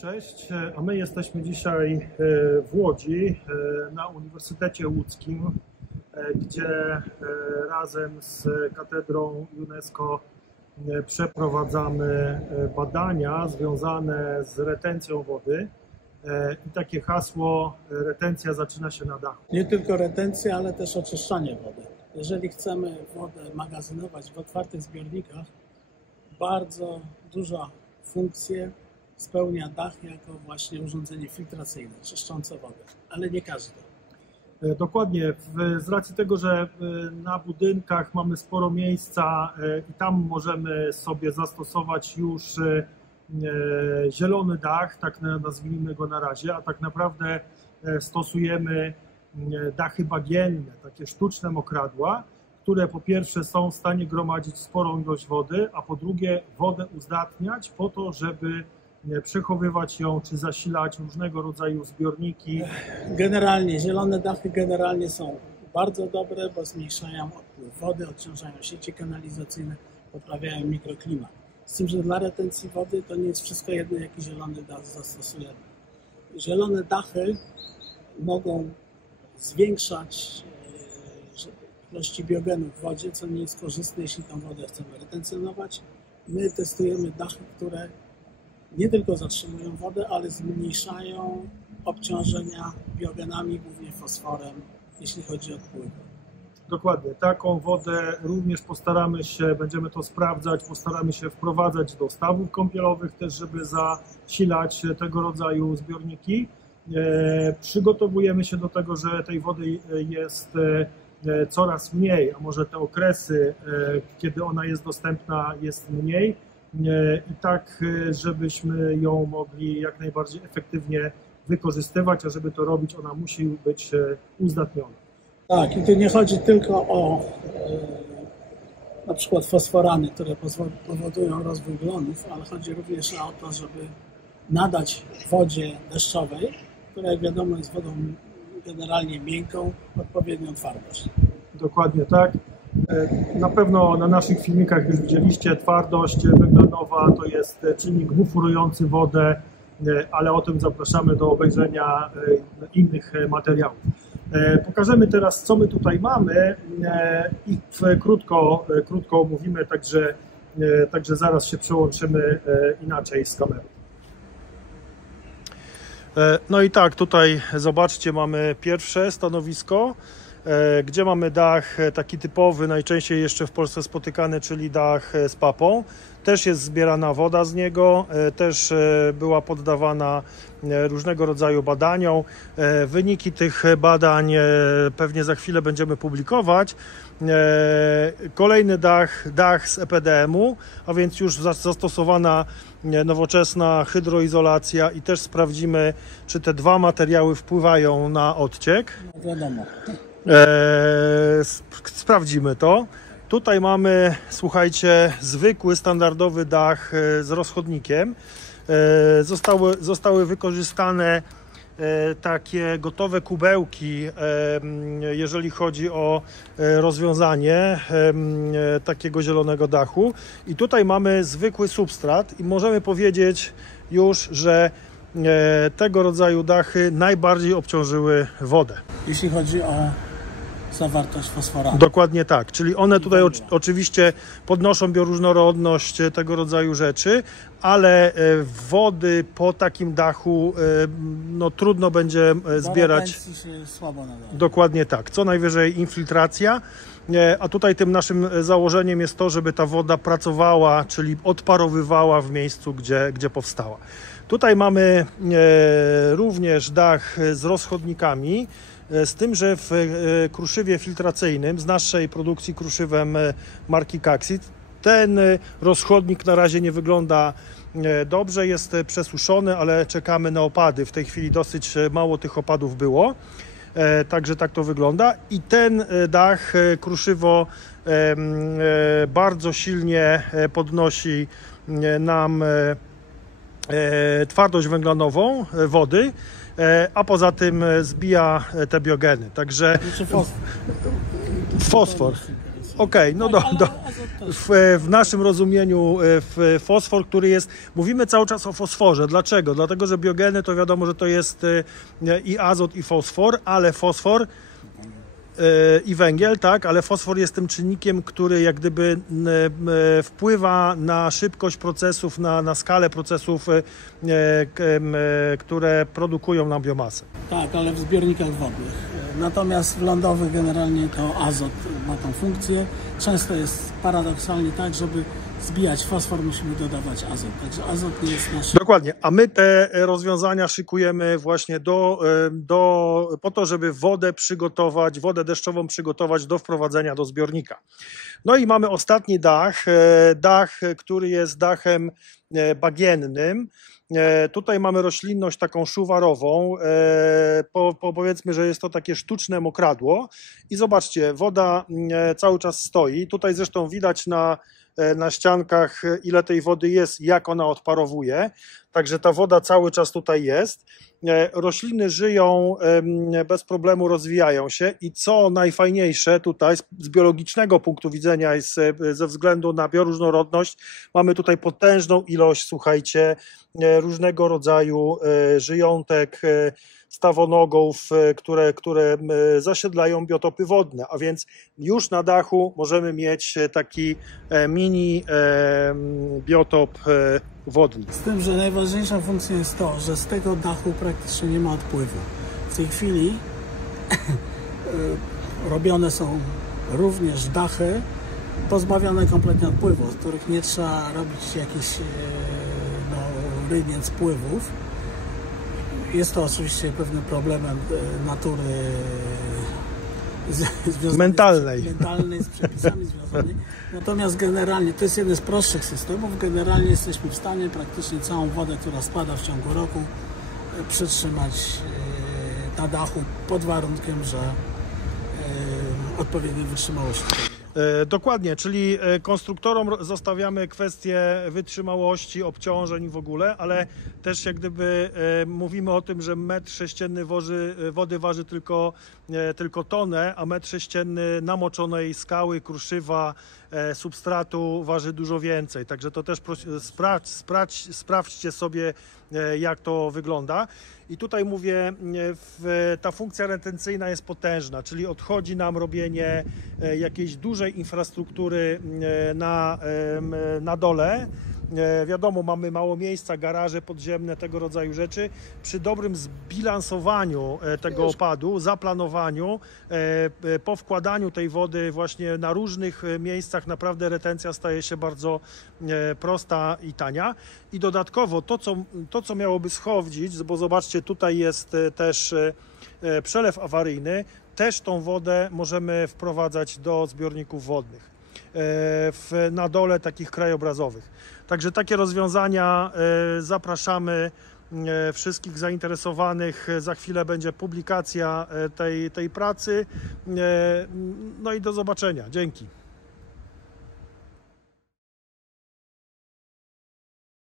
Cześć, a my jesteśmy dzisiaj w Łodzi na Uniwersytecie Łódzkim, gdzie razem z Katedrą UNESCO przeprowadzamy badania związane z retencją wody. I takie hasło: retencja zaczyna się na dachu. Nie tylko retencja, ale też oczyszczanie wody. Jeżeli chcemy wodę magazynować w otwartych zbiornikach, bardzo duża funkcja spełnia dach jako właśnie urządzenie filtracyjne, czyszczące wodę, ale nie każdy. Dokładnie, z racji tego, że na budynkach mamy sporo miejsca i tam możemy sobie zastosować już zielony dach, tak nazwijmy go na razie, a tak naprawdę stosujemy dachy bagienne, takie sztuczne mokradła, które po pierwsze są w stanie gromadzić sporą ilość wody, a po drugie wodę uzdatniać po to, żeby przechowywać ją czy zasilać różnego rodzaju zbiorniki. Generalnie zielone dachy generalnie są bardzo dobre, bo zmniejszają odpływ wody, odciążają sieci kanalizacyjne, poprawiają mikroklimat. Z tym, że dla retencji wody to nie jest wszystko jedno, jaki zielony dach zastosujemy. Zielone dachy mogą zwiększać ilości biogenów w wodzie, co nie jest korzystne, jeśli tą wodę chcemy retencjonować. My testujemy dachy, które nie tylko zatrzymują wodę, ale zmniejszają obciążenia biogenami, głównie fosforem, jeśli chodzi o odpływ. Dokładnie, taką wodę również będziemy to sprawdzać, postaramy się wprowadzać do stawów kąpielowych też, żeby zasilać tego rodzaju zbiorniki. Przygotowujemy się do tego, że tej wody jest coraz mniej, a może te okresy, kiedy ona jest dostępna, jest mniej i tak, żebyśmy ją mogli jak najbardziej efektywnie wykorzystywać, a żeby to robić, ona musi być uzdatniona. Tak, i tu nie chodzi tylko o na przykład fosforany, które powodują rozwój glonów, ale chodzi również o to, żeby nadać wodzie deszczowej, która jak wiadomo jest wodą generalnie miękką, odpowiednią twardość. Dokładnie tak. Na pewno na naszych filmikach już widzieliście, twardość węglanowa to jest czynnik buforujący wodę, ale o tym zapraszamy do obejrzenia innych materiałów. Pokażemy teraz, co my tutaj mamy i krótko omówimy, także zaraz się przełączymy inaczej z kamerą. No i tak, tutaj zobaczcie, mamy pierwsze stanowisko, gdzie mamy dach taki typowy, najczęściej jeszcze w Polsce spotykany, czyli dach z papą. Też jest zbierana woda z niego, też była poddawana różnego rodzaju badaniom. Wyniki tych badań pewnie za chwilę będziemy publikować. Kolejny dach z EPDM-u, a więc już zastosowana nowoczesna hydroizolacja i też sprawdzimy, czy te dwa materiały wpływają na odciek. No wiadomo. Sprawdzimy to. Tutaj mamy, słuchajcie, zwykły, standardowy dach z rozchodnikiem. Zostały wykorzystane takie gotowe kubełki, jeżeli chodzi o rozwiązanie takiego zielonego dachu. I tutaj mamy zwykły substrat i możemy powiedzieć już, że tego rodzaju dachy najbardziej obciążyły wodę. Jeśli chodzi o zawartość fosforanu. Dokładnie tak, czyli one tutaj oczywiście podnoszą bioróżnorodność tego rodzaju rzeczy, ale wody po takim dachu no, trudno będzie zbierać. Się słabo nadaje. Dokładnie tak, co najwyżej infiltracja, a tutaj tym naszym założeniem jest to, żeby ta woda pracowała, czyli odparowywała w miejscu, gdzie powstała. Tutaj mamy również dach z rozchodnikami, z tym, że w kruszywie filtracyjnym z naszej produkcji kruszywem marki Kaxit ten rozchodnik na razie nie wygląda dobrze, jest przesuszony, ale czekamy na opady. W tej chwili dosyć mało tych opadów było, także tak to wygląda. I ten dach kruszywo bardzo silnie podnosi nam twardość węglanową wody, a poza tym zbija te biogeny. Także fosfor. Okej, no Tak, ale azot też. w naszym rozumieniu fosfor, który jest, mówimy cały czas o fosforze. Dlaczego? Dlatego, że biogeny to wiadomo, że to jest i azot, i fosfor, ale fosfor i węgiel, tak, ale fosfor jest tym czynnikiem, który jak gdyby wpływa na szybkość procesów, na skalę procesów, które produkują nam biomasę. Tak, ale w zbiornikach wodnych. Natomiast w lądowych generalnie to azot ma tą funkcję. Często jest paradoksalnie tak, żeby zbijać fosfor, musimy dodawać azot. Także azot nie jest naszym. Dokładnie, a my te rozwiązania szykujemy właśnie po to, żeby wodę przygotować, wodę deszczową przygotować do wprowadzenia do zbiornika. No i mamy ostatni dach, który jest dachem bagiennym. Tutaj mamy roślinność taką szuwarową, powiedzmy, że jest to takie sztuczne mokradło i zobaczcie, woda cały czas stoi. Tutaj zresztą widać na ściankach, ile tej wody jest, jak ona odparowuje. Także ta woda cały czas tutaj jest. Rośliny żyją, bez problemu rozwijają się i co najfajniejsze tutaj z biologicznego punktu widzenia i ze względu na bioróżnorodność, mamy tutaj potężną ilość, słuchajcie, różnego rodzaju żyjątek, stawonogów, które zasiedlają biotopy wodne, a więc już na dachu możemy mieć taki mini biotop wodny. Z tym, że najważniejsza funkcja jest to, że z tego dachu praktycznie nie ma odpływu. W tej chwili robione są również dachy pozbawione kompletnie odpływu, z których nie trzeba robić jakichś ryniec pływów. Jest to oczywiście pewnym problemem natury mentalnej, z przepisami związanymi. Natomiast generalnie to jest jeden z prostszych systemów. Generalnie jesteśmy w stanie praktycznie całą wodę, która spada w ciągu roku, przytrzymać na dachu pod warunkiem, że odpowiedniej wytrzymałości. Dokładnie, czyli konstruktorom zostawiamy kwestię wytrzymałości, obciążeń w ogóle, ale też jak gdyby mówimy o tym, że metr sześcienny wody waży tylko tonę, a metr sześcienny namoczonej skały, kruszywa, substratu waży dużo więcej. Także to też sprawdźcie sobie, jak to wygląda. I tutaj mówię, ta funkcja retencyjna jest potężna, czyli odchodzi nam robienie jakiejś dużej infrastruktury na dole. Wiadomo, mamy mało miejsca, garaże podziemne, tego rodzaju rzeczy. Przy dobrym zbilansowaniu tego opadu, zaplanowaniu, po wkładaniu tej wody właśnie na różnych miejscach, naprawdę retencja staje się bardzo prosta i tania. I dodatkowo to, co miałoby schodzić, bo zobaczcie, tutaj jest też przelew awaryjny, też tą wodę możemy wprowadzać do zbiorników wodnych na dole takich krajobrazowych. Także takie rozwiązania zapraszamy wszystkich zainteresowanych. Za chwilę będzie publikacja tej pracy. No i do zobaczenia. Dzięki.